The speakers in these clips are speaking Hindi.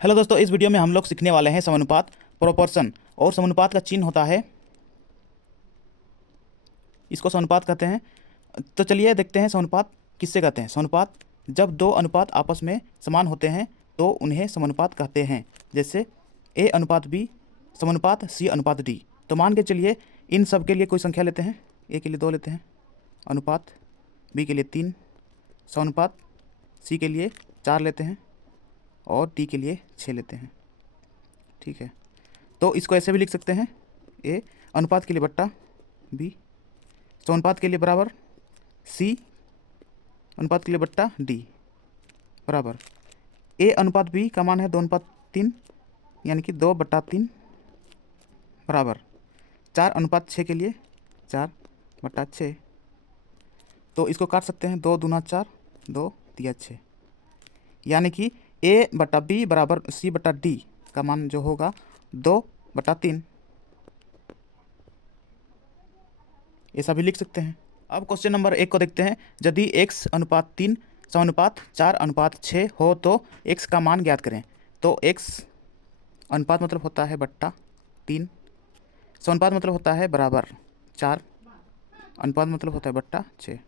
हेलो दोस्तों, इस वीडियो में हम लोग सीखने वाले हैं समानुपात, प्रोपोर्शन। और समानुपात का चिन्ह होता है, इसको समानुपात कहते हैं। तो चलिए देखते हैं समानुपात किससे कहते हैं। समानुपात जब दो अनुपात आपस में समान होते हैं तो उन्हें समानुपात कहते हैं। जैसे ए अनुपात बी समानुपात सी अनुपात डी। तो मान के चलिए इन सब के लिए कोई संख्या लेते हैं। ए के लिए 2 लेते हैं अनुपात, बी के लिए 3 समानुपात, सी के लिए 4 लेते हैं और डी के लिए 6 लेते हैं। ठीक है, तो इसको ऐसे भी लिख सकते हैं, ए अनुपात के लिए बट्टा बी समानुपात के लिए बराबर सी अनुपात के लिए बट्टा डी बराबर ए अनुपात बी का मान है 2:3 यानी कि 2/3 बराबर 4:6 के लिए 4/6। तो इसको काट सकते हैं, 2 दूना 4 2 तिया 6 यानी कि ए बटा बी बराबर सी बटा डी का मान जो होगा 2/3। ऐसा भी लिख सकते हैं। अब क्वेश्चन नंबर 1 को देखते हैं। यदि x अनुपात 3 समानुपात 4:6 हो तो x का मान ज्ञात करें। तो x अनुपात मतलब होता है बट्टा 3, समानुपात मतलब होता है बराबर 4, अनुपात मतलब होता है बट्टा 6।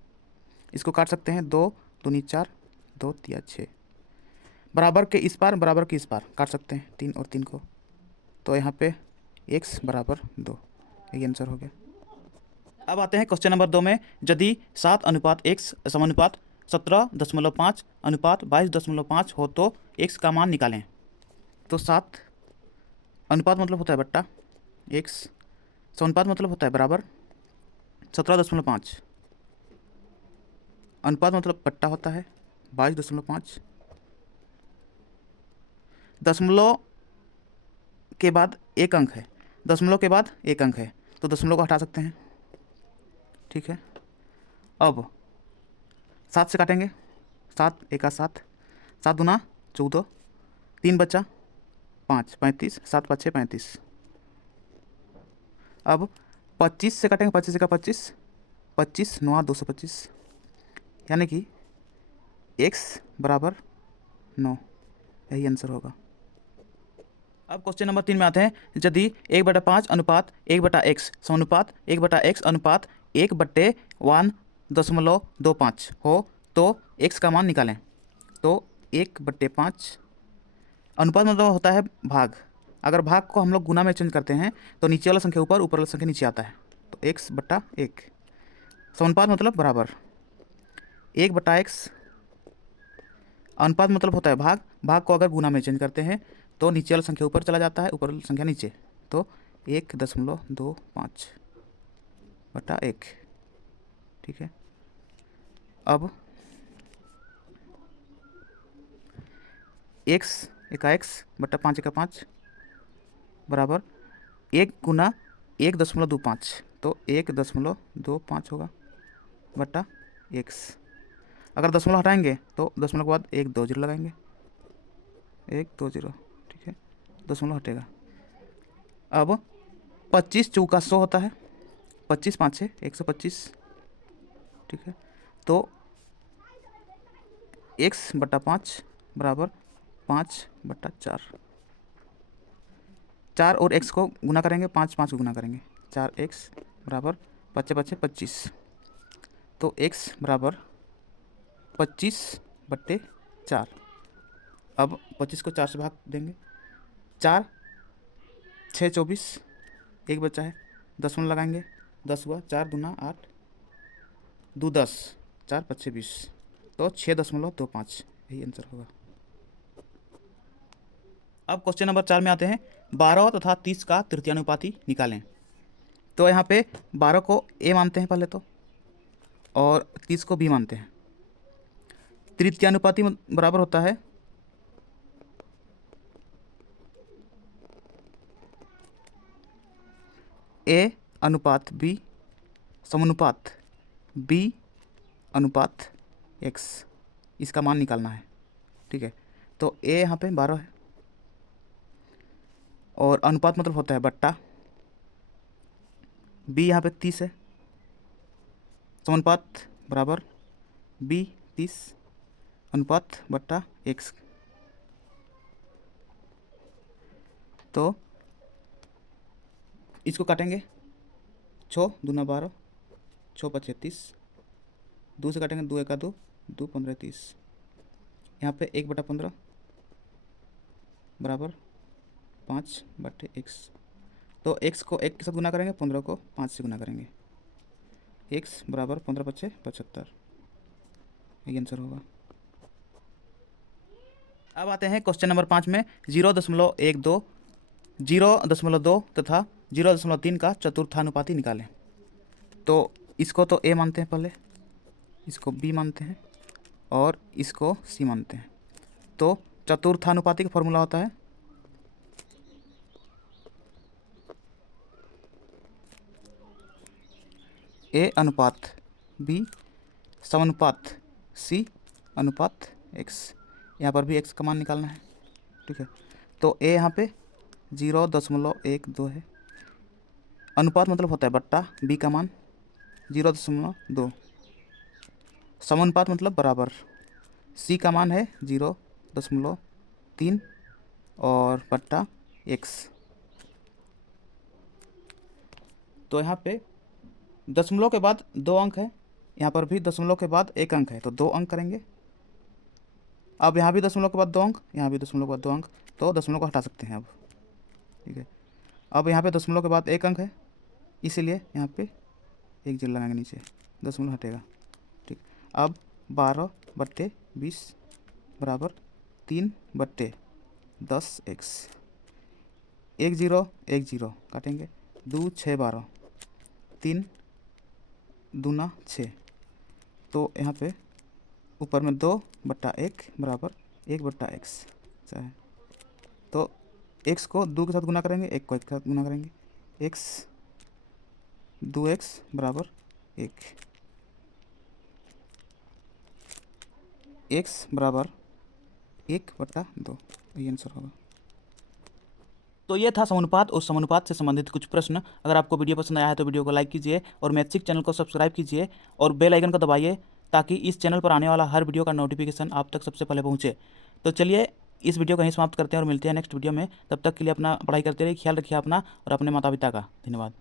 इसको काट सकते हैं, 2 दूनी 4 2 तिया 6 बराबर के इस पार बराबर के इस पार काट सकते हैं 3 और 3 को। तो यहाँ पे x बराबर 2, यही आंसर हो गया। अब आते हैं क्वेश्चन नंबर 2 में। यदि 7 अनुपात x समानुपात 17.5 अनुपात 22.5 हो तो x का मान निकालें। तो 7 अनुपात मतलब होता है बट्टा x, समानुपात मतलब होता है बराबर 17.5, अनुपात मतलब बट्टा होता है 22.5। दशमलव के बाद एक अंक है, दशमलव के बाद एक अंक है तो दशमलव को हटा सकते हैं। ठीक है, अब 7 से काटेंगे, 7 एका 7, 7 दूना 14, 3 बचा 5 35, 7 5 6 35। अब 25 से काटेंगे, 25 एका 25, 25 9 225 यानी कि x बराबर 9, यही आंसर होगा। अब क्वेश्चन नंबर 3 में आते हैं। यदि 1/5 अनुपात 1/x समानुपात 1/x अनुपात 1/1.25 हो तो x का मान निकालें। तो 1/5 अनुपात मतलब होता है भाग। अगर भाग को हम लोग गुना में चेंज करते हैं तो नीचे वाला संख्या ऊपर, ऊपर वाला संख्या नीचे आता है। तो x/1 समानुपात मतलब बराबर 1/x, अनुपात मतलब होता है भाग। भाग को अगर गुना में चेंज करते हैं तो नीचे वाला संख्या ऊपर चला जाता है, ऊपर वाला संख्या नीचे। तो 1.25/1। ठीक है, अब x एका x बट्टा 5 एका 5 बराबर 1 गुना 1.25, तो 1.25 होगा बट्टा x। अगर दशमलव हटाएंगे तो दशमलव के बाद 1 2 0 लगाएंगे, 1 2 0। ठीक है, दशमलव हटेगा। अब 25 चौका 100 होता है, 25 5 6 125। ठीक है, तो x/5 बराबर 5/4। 4 और x को गुना करेंगे, 5 5 को गुना करेंगे, 4x बराबर 5 5 25। तो x बराबर 25/4। अब 25 को 4 से भाग देंगे, 4 6 24, एक बचा है, दशमलव लगाएंगे, 10 हुआ, 4 दूना 8 2 10, 4 5 20। तो 6.25, यही आंसर होगा। अब क्वेश्चन नंबर 4 में आते हैं। 12 तथा 30 का तृतीयानुपाती निकालें। तो यहाँ पे 12 को a मानते हैं पहले तो, और 30 को b मानते हैं। तृतीयानुपाती बराबर होता है a अनुपात b समानुपात b अनुपात x। इसका मान निकालना है। ठीक है, तो a यहाँ पे 12 है और अनुपात मतलब होता है बट्टा, b यहाँ पे 30 है, समानुपात बराबर b 30 अनुपात बट्टा x। तो इसको काटेंगे, 6 दूना 12, 6 5 36, 2 से काटेंगे 2 1 2, 2 15 30, यहाँ पे 1/15 बराबर 5/x। तो x को 1 के साथ गुना करेंगे, 15 को 5 से गुना करेंगे, x बराबर 15 5 75, यही आंसर होगा। अब आते हैं क्वेश्चन नंबर 5 में 0.12, 0.2 तथा 0.3 का चतुर्थानुपाती निकालें। तो इसको तो a मानते हैं, पहले इसको b मानते हैं और इसको c मानते हैं। तो चतुर्थानुपाती का फॉर्मूला होता है a अनुपात b समानुपात c अनुपात x। यहाँ पर भी x का मान निकालना है, ठीक है। तो a यहाँ पे 0.12 है, अनुपात मतलब होता है बट्टा, b का मान 0.2, समानुपात मतलब बराबर, c का मान है 0.3 और बट्टा x। तो यहाँ पे दशमलव के बाद 2 अंक है, यहाँ पर भी दशमलव के बाद 1 अंक है, तो 2 अंक करेंगे। अब यहाँ भी दशमलव के बाद 2 अंक, यहाँ भी दशमलव के बाद 2 अंक, तो दशमलव को हटा सकते हैं अब, ठीक है। अब यहाँ पे दशमलव के बाद 1 अंक है, इसीलिए यहाँ पे 1 जीरो लगाएंगे नीचे, दशमलव हटेगा, ठीक। अब 12/20 बराबर 3/10x, 1 0 1 0 काटेंगे, 2 6 12, 3 दूना 6, तो यहाँ पे ऊपर में 2/1 बराबर 1/x है। तो x को 2 के साथ गुना करेंगे, 1 को 1 के साथ गुना करेंगे, x 2x बराबर 1, x बराबर 1/2, ये आंसर होगा। तो ये था समानुपात और समानुपात से संबंधित कुछ प्रश्न। अगर आपको वीडियो पसंद आया है तो वीडियो को लाइक कीजिए और मैथसिक चैनल को सब्सक्राइब कीजिए और बेल आइकन को दबाइए, ताकि इस चैनल पर आने वाला हर वीडियो का नोटिफिकेशन आप तक सबसे पहले पहुंचे। तो चलिए इस वीडियो को यहीं समाप्त करते हैं और मिलते हैं नेक्स्ट वीडियो में। तब तक के लिए अपना पढ़ाई करते रहिए, ख्याल रखिए अपना और अपने माता पिता का। धन्यवाद।